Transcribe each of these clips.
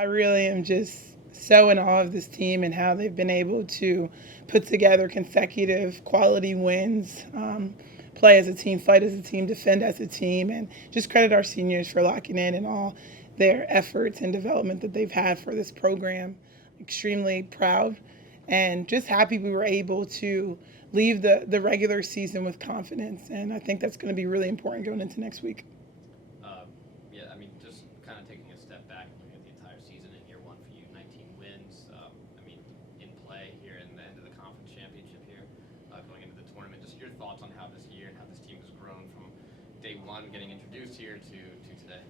I really am just so in awe of this team and how they've been able to put together consecutive quality wins, play as a team, fight as a team, defend as a team, and just credit our seniors for locking in and all their efforts and development that they've had for this program. Extremely proud and just happy we were able to leave the regular season with confidence. And I think that's going to be really important going into next week. Yeah, I mean, just kind of taking a step back and looking at the entire season in year one for you, 19 wins. I mean, in play here in the end of the conference championship here, going into the tournament. Just your thoughts on how this year and how this team has grown from day one, getting introduced here to today.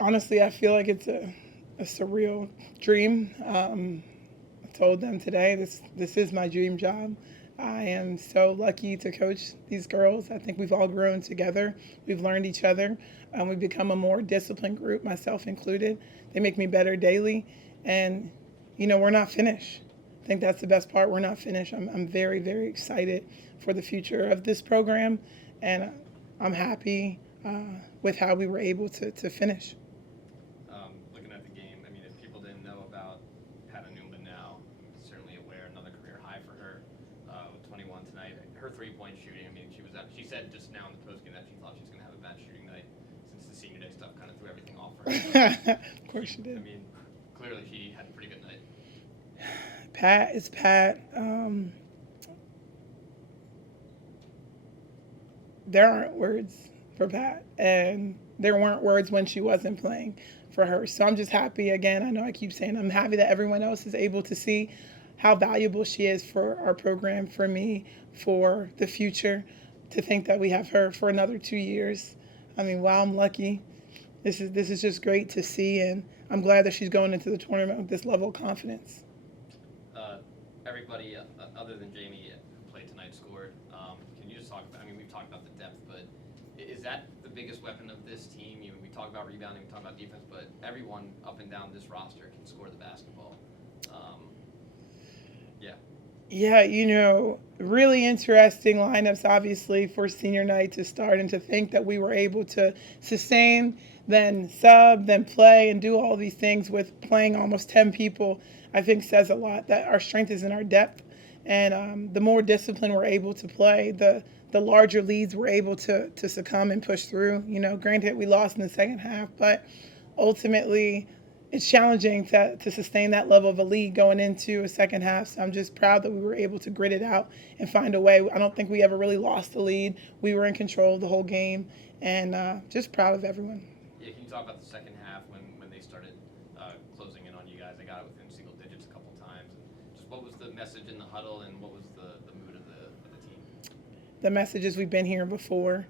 Honestly, I feel like it's a surreal dream. I told them today this is my dream job. I am so lucky to coach these girls. I think we've all grown together. We've learned each other. We've become a more disciplined group, myself included. They make me better daily. And, we're not finished. I think that's the best part. We're not finished. I'm very, very excited for the future of this program. And I'm happy with how we were able to finish. Looking at the game, I mean, if people didn't know about Pat Newman now, certainly aware another career high for her with 21 tonight. Her three-point shooting, I mean, she said just now in the postgame that she thought she was going to have a bad shooting night since the senior day stuff kind of threw everything off for her. Of course she did. I mean, clearly she had a pretty good night. Pat is Pat. There aren't words for Pat, and there weren't words when she wasn't playing for her. So I'm just happy again. I know I keep saying I'm happy that everyone else is able to see how valuable she is for our program, for me, for the future. To think that we have her for another 2 years. I mean, wow, I'm lucky. This is just great to see, and I'm glad that she's going into the tournament with this level of confidence. Everybody other than Jamie who played tonight scored. Can you just talk about? I mean, we've talked about the depth, but is that the biggest weapon of this team? We talk about rebounding, we talk about defense, but everyone up and down this roster can score the basketball. Yeah. Yeah, really interesting lineups, obviously, for senior night to start, and to think that we were able to sustain, then sub, then play, and do all these things with playing almost 10 people, I think says a lot that our strength is in our depth. And the more discipline we're able to play, the larger leads we're able to succumb and push through. Granted, we lost in the second half, but ultimately, it's challenging to sustain that level of a lead going into a second half. So I'm just proud that we were able to grit it out and find a way. I don't think we ever really lost the lead. We were in control the whole game, and just proud of everyone. Yeah, can you talk about the second half when they started closing in on you guys? They got it within single digits a couple times. And just what was the message in the huddle, and what was the mood of the team? The messages we've been hearing before.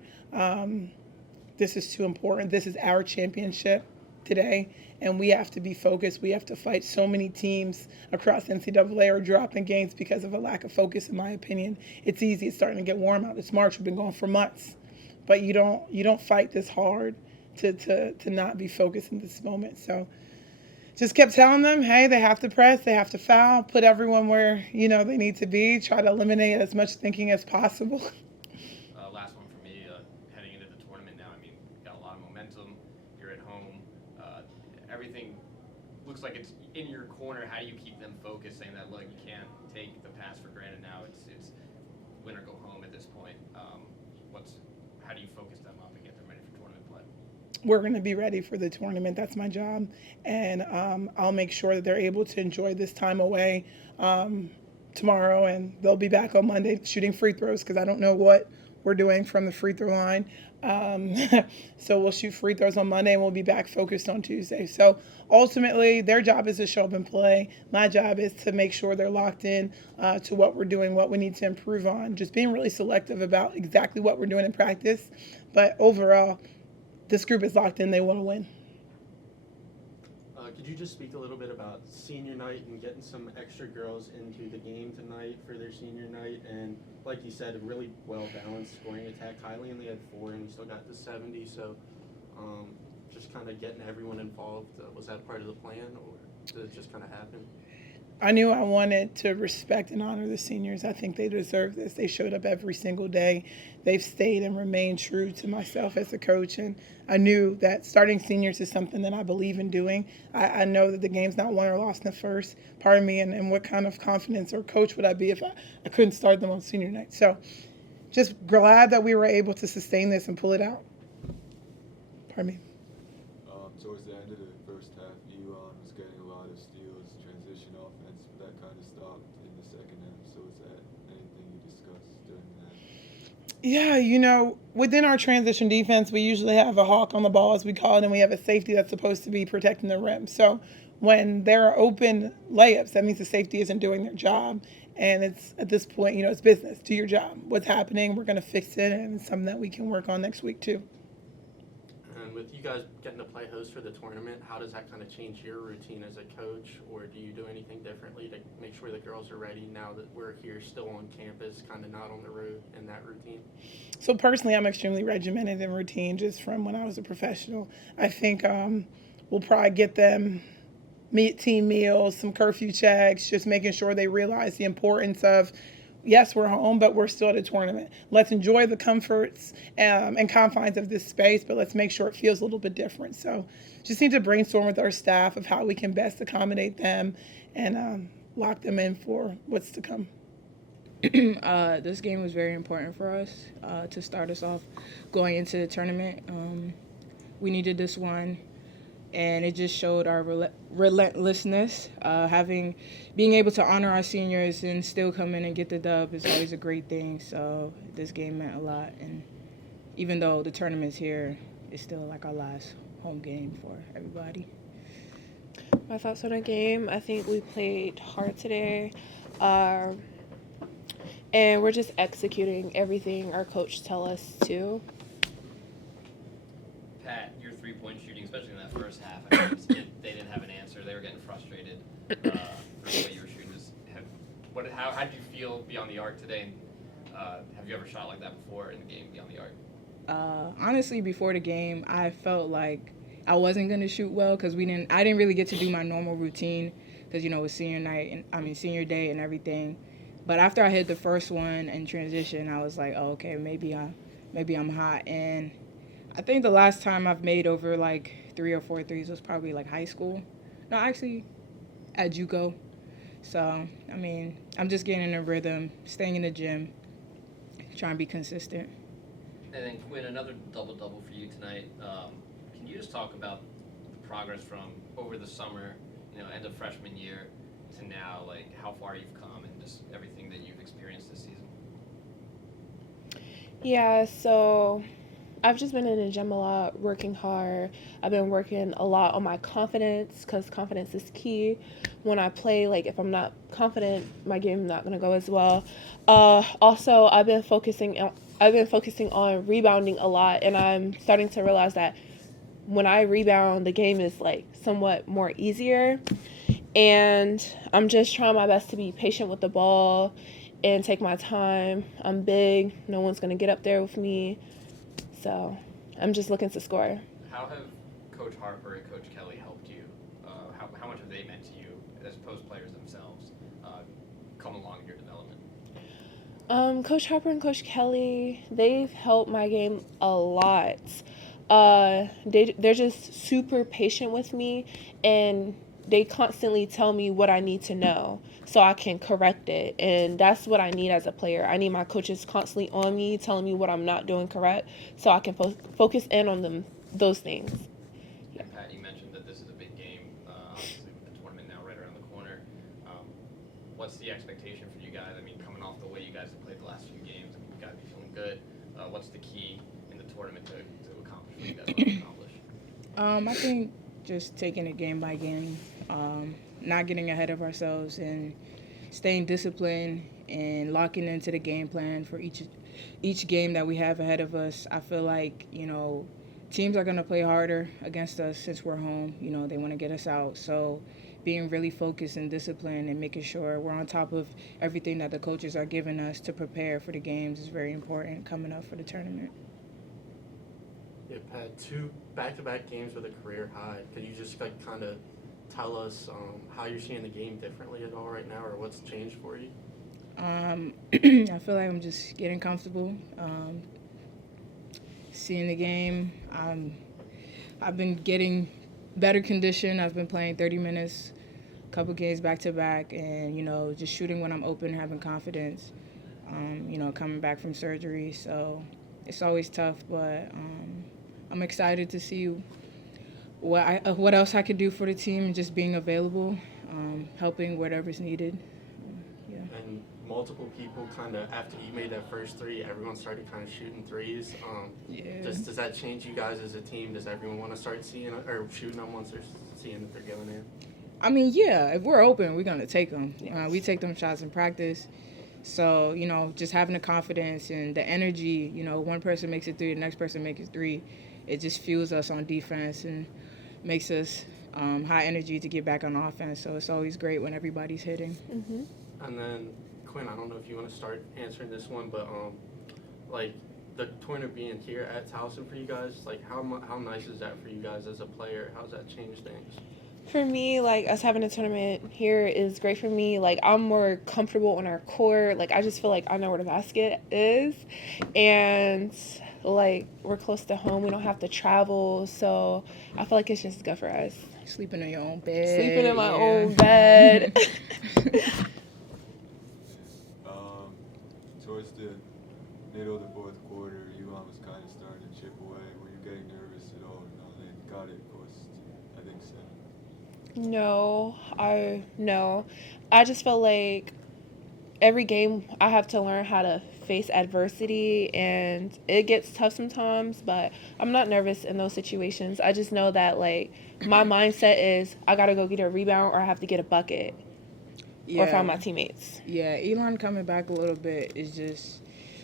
This is too important. This is our championship today, and we have to be focused. We have to fight. So many teams across NCAA are dropping games because of a lack of focus, in my opinion. It's easy. It's starting to get warm out. It's March. We've been going for months, but you don't fight this hard to not be focused in this moment. So just kept telling them, hey, they have to press, they have to foul, put everyone where they need to be, try to eliminate as much thinking as possible. Last one for me, heading into the tournament now. I mean, got a lot of momentum. You're at home. Everything looks like it's in your corner. How do you keep them focused, saying that, look, you can't take the pass for granted now. It's win or go home at this point. How do you focus them up and get them ready for tournament play? We're going to be ready for the tournament. That's my job. And I'll make sure that they're able to enjoy this time away tomorrow, and they'll be back on Monday shooting free throws because I don't know what we're doing from the free throw line. So we'll shoot free throws on Monday, and we'll be back focused on Tuesday. So ultimately, their job is to show up and play. My job is to make sure they're locked in to what we're doing, what we need to improve on, just being really selective about exactly what we're doing in practice. But overall, this group is locked in. They want to win. Could you just speak a little bit about senior night and getting some extra girls into the game tonight for their senior night? And like you said, a really well-balanced scoring attack. Kylie only had 4, and we still got to 70. So just kind of getting everyone involved. Was that part of the plan, or did it just kind of happen? I knew I wanted to respect and honor the seniors. I think they deserve this. They showed up every single day. They've stayed and remained true to myself as a coach. And I knew that starting seniors is something that I believe in doing. I know that the game's not won or lost in the first part of me. And what kind of confidence or coach would I be if I couldn't start them on senior night? So just glad that we were able to sustain this and pull it out. Pardon me. Towards the end of the first half, Elon was getting a lot of steals, transition offense, but that kind of stopped in the second half. So is that anything you discussed during that? Yeah, within our transition defense, we usually have a hawk on the ball, as we call it, and we have a safety that's supposed to be protecting the rim. So when there are open layups, that means the safety isn't doing their job. And it's at this point, it's business. Do your job. What's happening? We're going to fix it, and it's something that we can work on next week too. And with you guys getting to play host for the tournament, how does that kind of change your routine as a coach, or do you do anything differently to make sure the girls are ready now that we're here still on campus, kind of not on the road in that routine? So personally, I'm extremely regimented in routine just from when I was a professional. I think we'll probably get them team meals, some curfew checks, just making sure they realize the importance of, yes, we're home, but we're still at a tournament. Let's enjoy the comforts and confines of this space, but let's make sure it feels a little bit different. So just need to brainstorm with our staff of how we can best accommodate them and lock them in for what's to come. This game was very important for us to start us off going into the tournament. We needed this one, and it just showed our relentlessness. Being able to honor our seniors and still come in and get the dub is always a great thing. So this game meant a lot, and even though the tournament's here, it's still like our last home game for everybody. My thoughts on the game, I think we played hard today, and we're just executing everything our coach tell us to. Pat, your three-point shooting, especially in that first half, I mean, they didn't have an answer. They were getting frustrated for the way you were shooting. How did you feel beyond the arc today? And have you ever shot like that before in the game beyond the arc? Honestly, before the game, I felt like I wasn't going to shoot well because I didn't really get to do my normal routine because, it was senior day and everything. But after I hit the first one and transition, I was like, oh, okay, maybe I'm hot. And I think the last time I've made over like 3 or 4 threes was probably like high school. No, actually at JUCO. So, I'm just getting in a rhythm, staying in the gym, trying to be consistent. And then, Quinn, another double-double for you tonight. Can you just talk about the progress from over the summer, end of freshman year to now, like how far you've come and just everything that you've experienced this season? Yeah, so I've just been in the gym a lot, working hard. I've been working a lot on my confidence because confidence is key. When I play, like if I'm not confident, my game's not gonna go as well. Also, I've been focusing on rebounding a lot, and I'm starting to realize that when I rebound, the game is like somewhat more easier. And I'm just trying my best to be patient with the ball and take my time. I'm big. No one's gonna get up there with me. So I'm just looking to score. How have Coach Harper and Coach Kelly helped you? How much have they meant to you as post players themselves come along in your development? Coach Harper and Coach Kelly, they've helped my game a lot. They're just super patient with me, and they constantly tell me what I need to know so I can correct it. And that's what I need as a player. I need my coaches constantly on me, telling me what I'm not doing correct so I can focus in on those things. Yeah. And Pat, you mentioned that this is a big game, obviously with the tournament now right around the corner. What's the expectation for you guys? Coming off the way you guys have played the last few games, you got to be feeling good. What's the key in the tournament to accomplish what you guys want to accomplish? I think just taking it game by game, not getting ahead of ourselves and staying disciplined and locking into the game plan for each game that we have ahead of us. I feel like, teams are going to play harder against us since we're home. They want to get us out. So being really focused and disciplined and making sure we're on top of everything that the coaches are giving us to prepare for the games is very important coming up for the tournament. Yeah, Pat, 2 back-to-back games with a career high. Could you just kind of tell us how you're seeing the game differently at all right now, or what's changed for you? I feel like I'm just getting comfortable, seeing the game. I've been getting better condition. I've been playing 30 minutes, a couple games back to back, and just shooting when I'm open, having confidence. Coming back from surgery, so it's always tough, but I'm excited to see what else I could do for the team, and just being available, helping whatever's needed. Yeah. And multiple people kind of, after you made that first three, everyone started kind of shooting threes. Yeah. Does that change you guys as a team? Does everyone want to start seeing or shooting them once they're seeing that they're going in? I mean, yeah, if we're open, we're going to take them. We take them shots in practice. So, just having the confidence and the energy, one person makes a three, the next person makes a three, it just fuels us on defense and makes us high energy to get back on offense. So it's always great when everybody's hitting. Mm-hmm. And then, Quinn, I don't know if you want to start answering this one, but like the tournament being here at Towson for you guys, like how nice is that for you guys as a player? How's that changed things? For me, like, us having a tournament here is great for me. Like, I'm more comfortable on our court. Like, I just feel like I know where the basket is. And, like, we're close to home. We don't have to travel. So I feel like it's just good for us. Sleeping in your own bed. Sleeping in my own bed. Towards the middle of the fourth quarter, Elon was kind of starting to chip away. Were you getting nervous at all? No, they got it post, I think, 7. No. I just feel like every game I have to learn how to face adversity, and it gets tough sometimes, but I'm not nervous in those situations. I just know that, like, my mindset is I got to go get a rebound or I have to get a bucket or find my teammates. Yeah, Elon coming back a little bit is just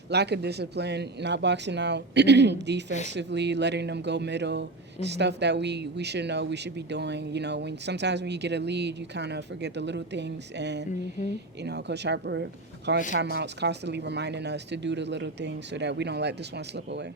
lack of discipline, not boxing out defensively, letting them go middle, stuff that we should know we should be doing. Sometimes when you get a lead, you kind of forget the little things, and Coach Harper calling timeouts, constantly reminding us to do the little things so that we don't let this one slip away.